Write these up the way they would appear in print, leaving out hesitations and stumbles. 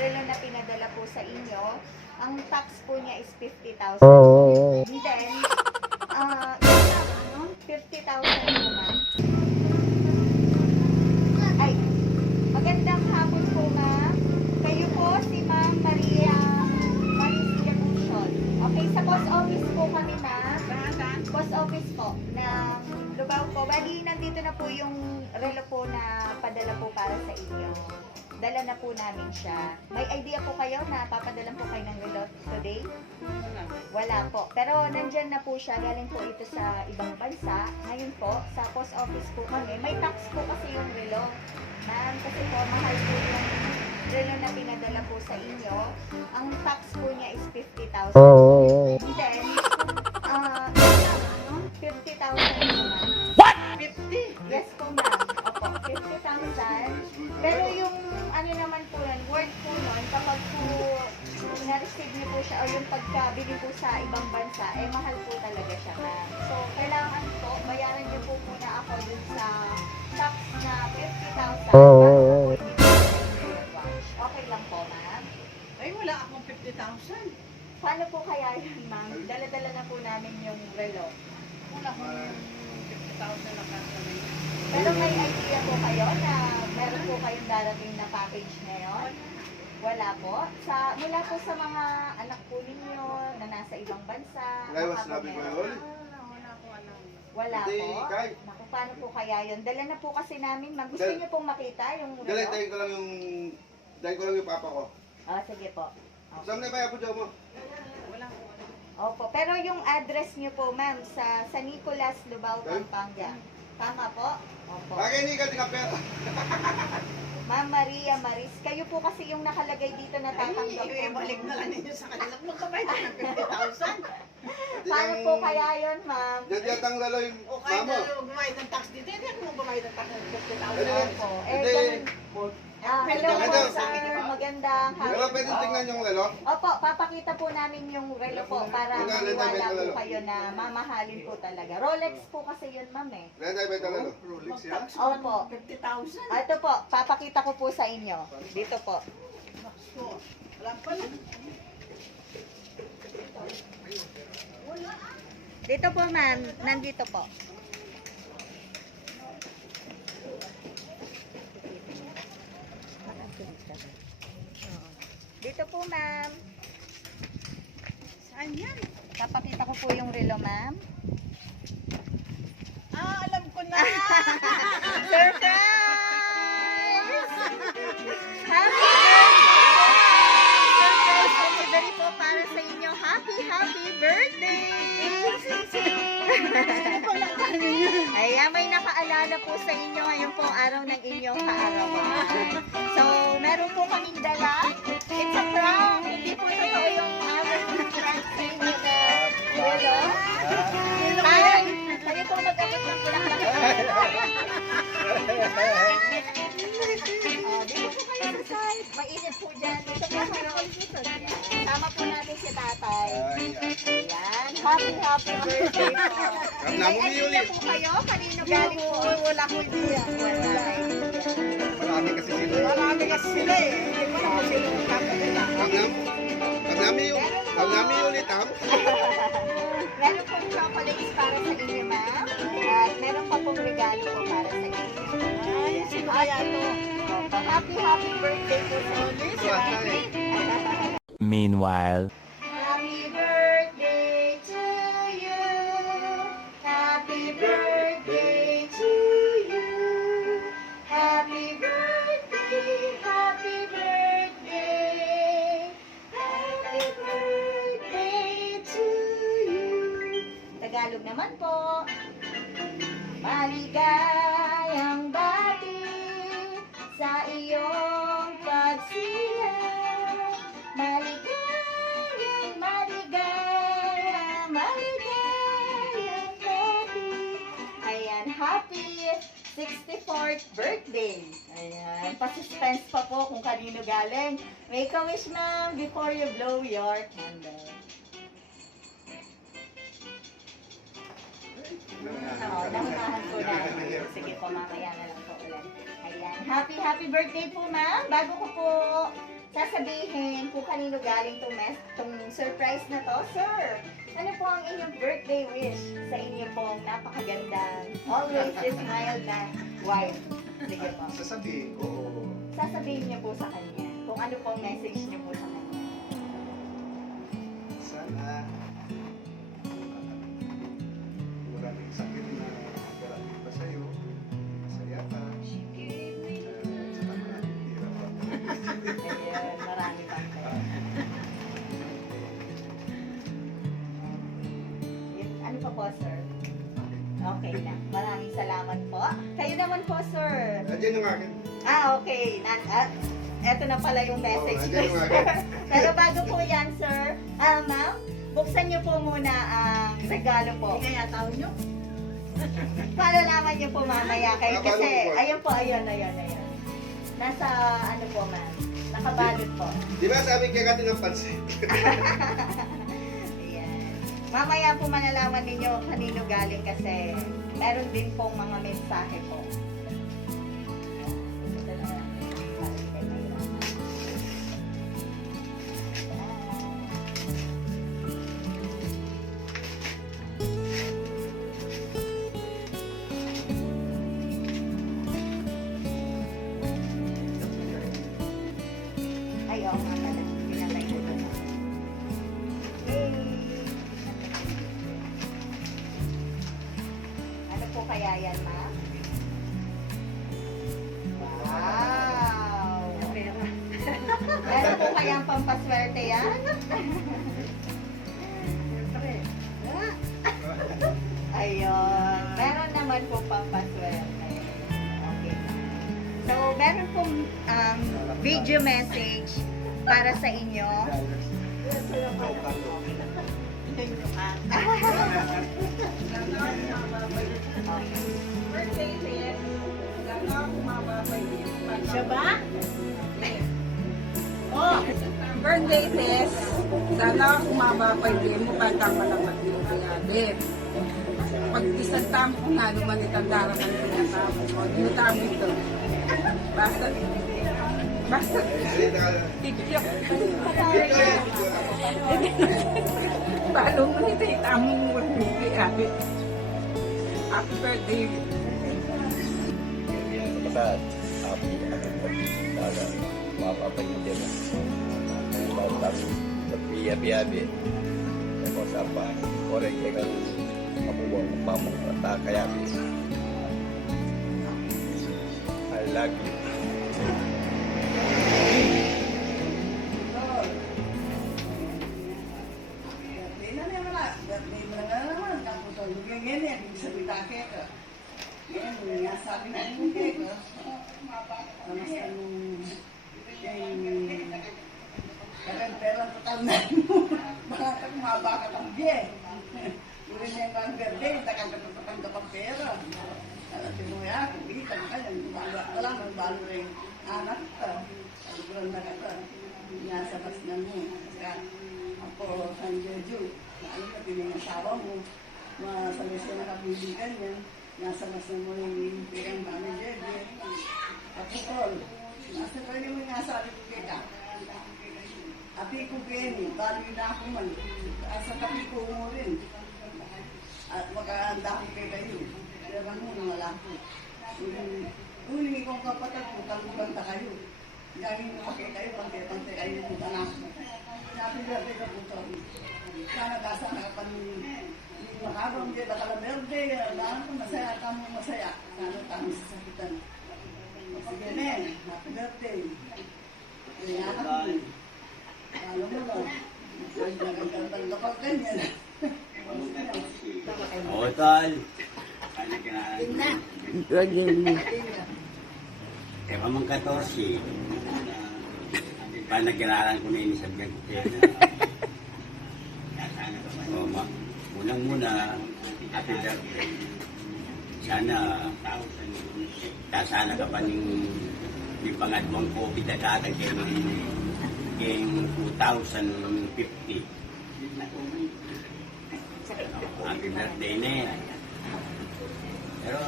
relo na pinadala po sa inyo. Ang tax po niya is 50,000. And then, yung 50,000 po, ma'am. Ay, magandang hapon po, ma'am. Kayo po si Ma'am Maria Maricia Bushon. Okay, sa post office po kami, ma'am. Post office po ng Lubao po. Bali, nandito na po yung relo po na padala po para sa inyo. Dala na po namin siya. May idea po kayo na papadalan po kayo ng relo today? Wala po. Pero nandyan na po siya. Galing po ito sa ibang bansa. Ngayon po, sa post office po kami. May tax po kasi yung relo. Ma'am, kasi po mahal po yung relo na pinadala po sa inyo. Ang tax po niya is 50,000. And then, 50,000 po, ma'am. What? 50? Yes po, ma'am. Opo, 50,000. Pero yung ano naman po yan, word po nun, kapag po na-receive niyo po siya o yung pagkabili po sa ibang bansa, eh mahal po talaga siya, ma'am. So, kailangan po, bayaran niyo po muna ako dun sa tax na 50,000 bago po ibigay sa inyo yung watch. Okay lang po, ma'am. Ay, wala akong 50,000. Paano po kaya yun, ma'am? Dala-dala na po namin yung relo. Wala akong 50,000 na kasama. Pero may idea po kayo na meron po kayong darating na package ngayon? Wala po. Mula po sa mga anak po ninyo na nasa ibang bansa. Ngayon, baka po sinabi ko meron. yun. Wala akong alam. Wala Hindi, po. kahit- Naku, paano po kaya yun? Dala na po kasi namin, ma'am. Gusto niyo pong makita yung Dali, relo? dahil ko lang yung papa ko. Sige po. Okay. Saan na ba po dyan mo? Wala akong alam. Opo. Pero yung address niyo po, ma'am, sa San Nicolas, Lubao, Pampanga. Tama po? Opo. Bakit hindi ka tinapir? Ma'am Maria Maris, kayo po kasi yung nakalagay dito na tatanggap po. Ay, balik na lang ninyo sa kanila. Magkabayad ka ng 50,000. Paano po kaya yun, ma'am? Diyan yatang lalo yung O kahit mama. na gumayad ng tax dito, hindi ako gumayad ng tax ng 50,000. Opo. Hindi. Ganun. Hello po, Hello. sir. Magandang Pero hapon pwede po. tingnan yung lalo? Opo, papakita po namin yung relo po para Wala, maniwala wala. po kayo na mamahalin po talaga. Rolex po kasi yun, ma'am eh. Renday ba itang lalo? Mag-tax Opo. 50,000. Ito po, papakita ko po sa inyo. Dito po. So, wala pa lang. Dito po, ma'am. Nandito po. Dito po, ma'am. Saan yan? Papakita ko po yung relo, ma'am. Alam ko na. Surprise! Happy delivery po para sa inyo. Happy birthday! Ayan, may nakaalala po sa inyo ngayon po araw ng inyong kaarawan. So, meron po kaming dala. It's a prank. Hindi po totoo yung araw ng prank sa inyo na relo. Tayo po mag-abot ng bulaklak. Dito po kayo sa side. Mainit po dyan. Dito po kayo. Tama po natin si tatay. Ayan. Happy birthday po. May idea po kayo? Kanino galing po? Wala ko idea. Wala. Marami kasi sila. Marami kasi sila eh. Hindi ko na kung sino ang kakabila. Pag namin ulit ha? Meron pong chocolates para sa inyo, ma'am. At meron pa pong regalo po para sa inyo. Ay, sino kaya to? Happy birthday po sa inyo. Meanwhile. Happy birthday to you. Happy birthday to you. Happy birthday, happy birthday. Happy birthday to you. Tagalog naman po. Maligayang bati sa iyong pagsilang. Maligayang bati. Ayan, happy 64th birthday. Ayan, pa-suspense pa po kung kanino galing. Make a wish, ma'am, before you blow your candle. Oo, nahunahan po natin. Sige po, mamaya na lang po ulit. Ayan. Happy birthday po, ma'am. Bago ko po sasabihin kung kanino galing tong surprise na to, sir. Ano po ang inyong birthday wish sa inyo pong napakagandang, always smile na wife? Sige po. Sasabihin ko, Sasabihin niyo po sa kanya kung ano pong message niyo po sa kanya. sana maraming sakit na darating pa sa'yo. Masaya ka. Saka maraming hirap pa. Ayan, marami pa kayo. Ano pa po, sir? Okay na. Maraming salamat po. Kayo naman po, sir. Nandiyan yung akin. Okay. Eto na pala yung message Oo, ko, nandiyan yung sir. akin. Pero bago po yan, sir, ma'am, buksan niyo po muna ang regalo po. Kaya taon nyo? Palalaman niyo po mamaya kayo kasi, Nakabalot po. ayun po, ayun. Nasa, ano po, ma'am, nakabalot po. Di ba sabi kaya katin ng pansit? Ayan. Mamaya po malalaman ninyo kanino galing kasi meron din pong mga mensahe po. Ito na lang. Ay, oo nga pala. Pinatay ko na. Ano po kaya yan, ma'am? Wow! Pera. Meron po kayang pampaswerte yan? Siyempre. Ayun. Meron naman po pampaswerte. Okay. So, meron pong video message para sa inyo. Birthday din. Sana kumababay din. Siya ba? Oh, birthday test. Sana kumababay din mo kanta pa lang mag-iugayalit. Pag isang tamo ko nga, lumanitan darang ang tinatamo ko. Tinatamo ito. Basta, tikyak. Paano mo nito itamong mag-iugayalit? Happy birthday. Basta happy talaga mapapansin din tapos nagbiyabi tapos apa orang kaya kabuang pamong kata kaya I love you Ako, San Jojo, ano na pinag-asawa mo, masalis na nakabibigan yan, nasa mas na mo yung pirang kami Jeje. Ako, Tol, nasa pa yung mga sabi ko kita. Api ko Kenny, bali na ako man, asa kapi ko mo rin. At makahanda ko kayo, kaya mo na wala ko. Kunin kong kapatid ko, kalbuganta kayo. Gagawin ko kayo kayo, pantay-pantay kayo ng anak mo. Sabi birthday ka po, Tol. Sana gasa na kapan makabang di bakala birthday, lahat ko masaya ka mo masaya. Sana kami sasakitan. Sige men, happy birthday. Kaya ako. Alam mo ba? Nagagandang kapag ganyan. Hotel kaya mang 14 panagkiraran ko na yun sa biyag unang-muna happy birthday sana ka pa yung pangatwang COVID na datang kayong 2050 happy birthday na Pero,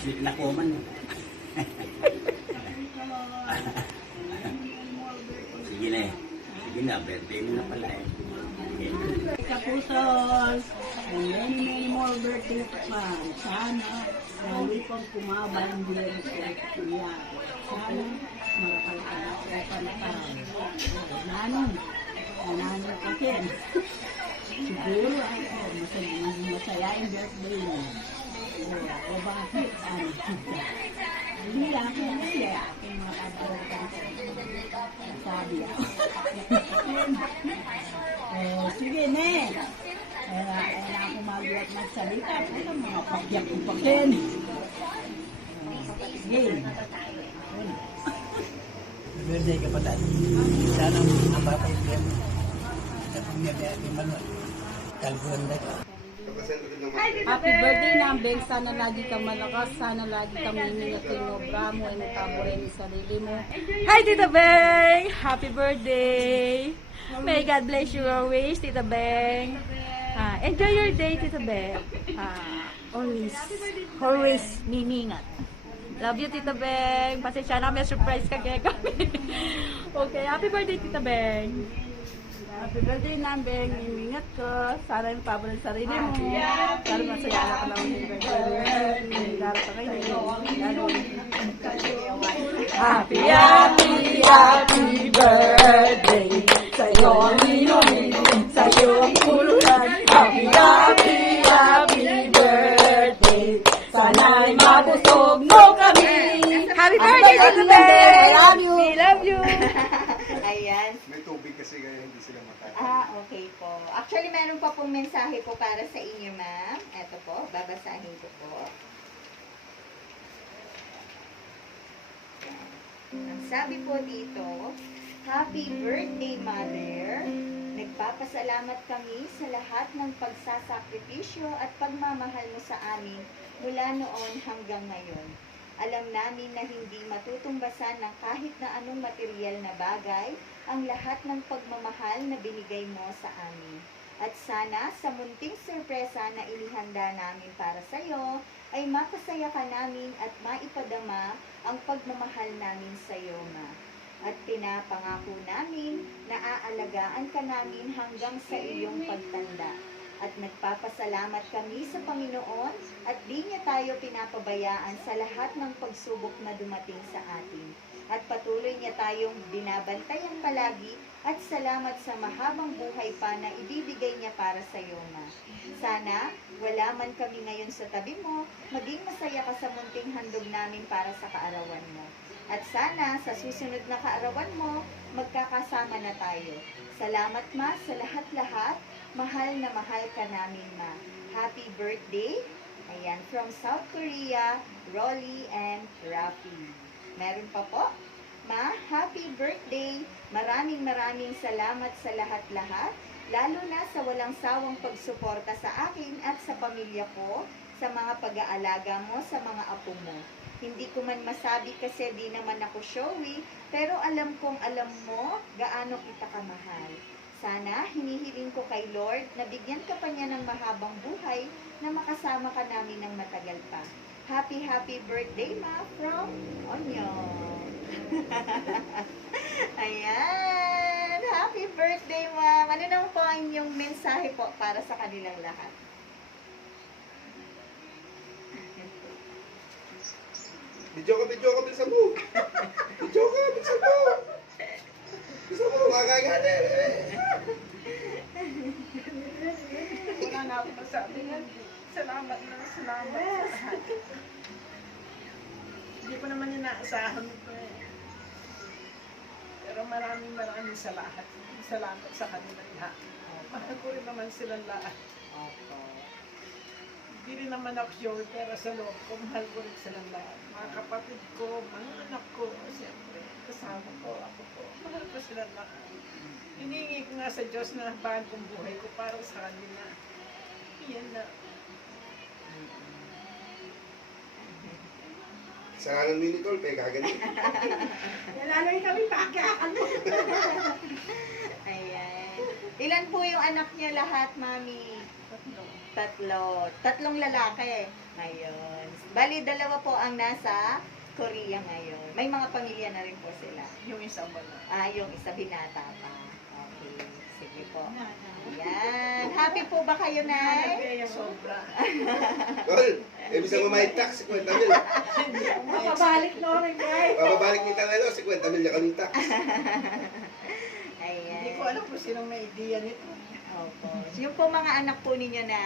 sweet na kuman. Sige na eh. Sige na, birthday mo na pala eh. Kapusol, and many more birthday pa. Sana, lalo pang kumaba ang buhay ko sa kuya. Sana, marakal ka na sa panatang. Nanong ka kin. Siguro ako, masaya yung birthday mo. O bakit? Hindi lang ako masaya. Aking mga kabarotan ko. Sabi ako. Sige, ne. Kaya ako magulat magsalita. Ano mga pagyak ko pa kin. Sige. Birthday ka pa tayo. Sana ang bata yung biyan mo. Sa pagnyabiyat yung manual. Kalbuan na ka. Kapasend rin naman. Happy birthday Nambeng. Sana lagi kang malakas. Sana lagi kang mimingat yung obra mo. Ay matabo rin yung sarili mo. Hi, Tita Beng! Happy birthday! May God bless you always, Tita Beng. Enjoy your day, Tita Beng. Always mimingat. Love you, Tita Beng. Pasensya na, may surprise ka kaya kami. Okay, happy birthday, Tita Beng. Happy birthday Nambeng. Mimingat ko. Sana yung pabo ng sarili mo. Sana masaya ka lang yung birthday mo. Lalo ka kayo. Lalo. Happy, happy, happy birthday. Sa'yo ang inumin, sa'yo ang pulutan. Happy, happy, happy birthday. Sana'y mabusog mo kami. Happy birthday, Tita Beng! I love you. We love you. Ayan. May tubig kasi kaya hindi sila matatagal. Okay po. Actually, meron pa pong mensahe po para sa inyo, ma'am. Ito po, babasahin ko po. Ang sabi po dito, Happy birthday, Mother! Nagpapasalamat kami sa lahat ng pagsasakripisyo at pagmamahal mo sa amin mula noon hanggang ngayon. Alam namin na hindi matutumbasan ng kahit na anong material na bagay ang lahat ng pagmamahal na binigay mo sa amin. At sana sa munting sorpresa na inihanda namin para sa iyo, ay mapasaya ka namin at maipadama ang pagmamahal namin sa iyo, Ma. At pinapangako namin na aalagaan ka namin hanggang sa iyong pagtanda. At nagpapasalamat kami sa Panginoon at di niya tayo pinapabayaan sa lahat ng pagsubok na dumating sa atin. At patuloy niya tayong binabantayan palagi at salamat sa mahabang buhay pa na ibibigay niya para sa iyo, Ma. Sana wala man kami ngayon sa tabi mo, maging masaya ka sa munting handog namin para sa kaarawan mo. At sana sa susunod na kaarawan mo, magkakasama na tayo. Salamat, Ma, sa lahat-lahat. Mahal na mahal ka namin, Ma. Happy birthday! Ayan, from South Korea, Rolly and Rafi. Meron pa po? Ma, happy birthday! Maraming salamat sa lahat-lahat, lalo na sa walang sawang pagsuporta sa akin at sa pamilya ko, sa mga pag-aalaga mo, sa mga apo mo. Hindi ko man masabi kasi di naman ako showy, pero alam kong alam mo gaano kita kamahal. Sana hinihiling ko kay Lord na bigyan ka pa niya ng mahabang buhay na makasama ka namin ng matagal pa. Happy birthday, Ma, from Onion. Ayan. Happy birthday, Ma'am. Ano naman po ang inyong mensahe po para sa kanilang lahat? Video ka, bilisan mo! Video ka, bilisan mo! Bilisan mo, makakagalit! Wala na ako masabi nga. Salamat na salamat sa lahat. Hindi ko naman inaasahan ko eh. Pero maraming salamat. Salamat sa kanila lahat. Mahal ko rin naman silang lahat. Hindi rin naman ako sure, pero sa loob ko, mahal ko rin silang lahat. Mga kapatid ko, mga anak ko, siyempre, kasama ko, ako ko. Mahal ko silang lahat. Hiningi ko nga sa Diyos na bagong buhay ko para sa kanila. Yan na. Sa kanan mo ni Tol, kagalit. Nalalay kami pagkakano. Ayan. Ilan po yung anak niya lahat, Mami? Tatlo. Tatlong lalaki. Ngayon. Bali, dalawa po ang nasa Korea ngayon. May mga pamilya na rin po sila. Yung isang wala. Yung isa binata pa. Okay. Sige po. Yan. Happy po ba kayo, Nay? Kaya sobra. Tol, ibig sabihin may tax, 50 mil. Mapabalik na rin, guys. Babalik ni Tangelo, 50 mil niya kaming tax. Ayan. Hindi ko alam kung sinong may idea nito. Opo. Yung po mga anak po ninyo na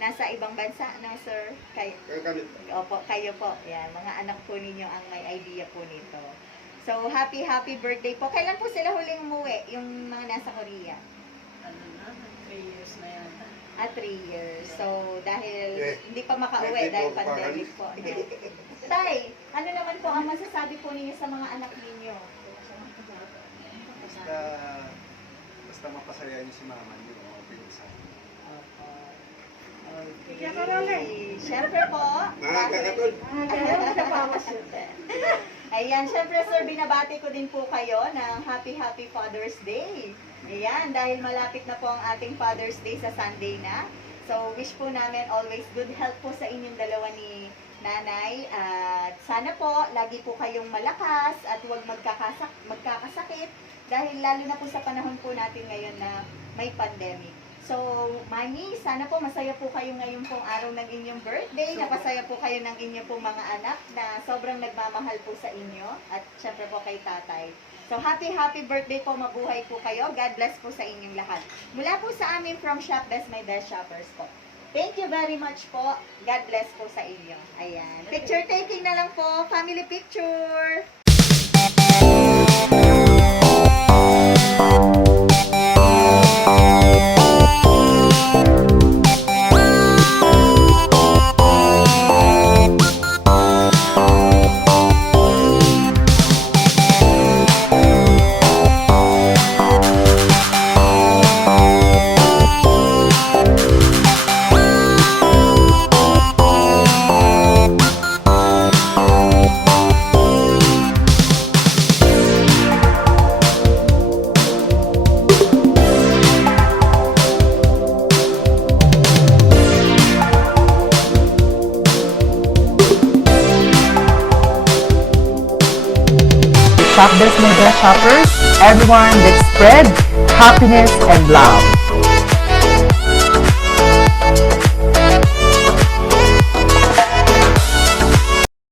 nasa ibang bansa, no, sir? Kami. Opo, kayo po. Yan, mga anak po ninyo ang may idea po nito. So, happy birthday po. Kailan po sila huling umuwi? Yung mga nasa Korea? Ano na, 3 years na yata. 3 years. So, dahil Eh, hindi pa makauwi hindi dahil po pandemic po. No? Tay, ano naman po ang masasabi po ninyo sa mga anak ninyo? Basta mapasaya niyo si mama niyo, okay na sa akin. Opo. Kaya ka rin. Siyempre po. Nakakatol. Ayan, syempre sir, binabati ko din po kayo ng Happy Father's Day. Ayan, dahil malapit na po ang ating Father's Day sa Sunday na. So, wish po namin always good health po sa inyong dalawa ni Nanay. At sana po, lagi po kayong malakas at huwag magkakasakit. Dahil lalo na po sa panahon po natin ngayon na may pandemic. So, Mami, sana po masaya po kayo ngayon pong araw ng inyong birthday. Napasaya po kayo ng inyong pong mga anak na sobrang nagmamahal po sa inyo. At syempre po kay tatay. So, happy birthday po. Mabuhay po kayo. God bless po sa inyong lahat. Mula po sa amin from Shop Best My Best Shoppers po. Thank you very much po. God bless po sa inyo. Ayan. Picture taking na lang po. Family picture. Shop Best My Best Shoppers, everyone that spread happiness and love.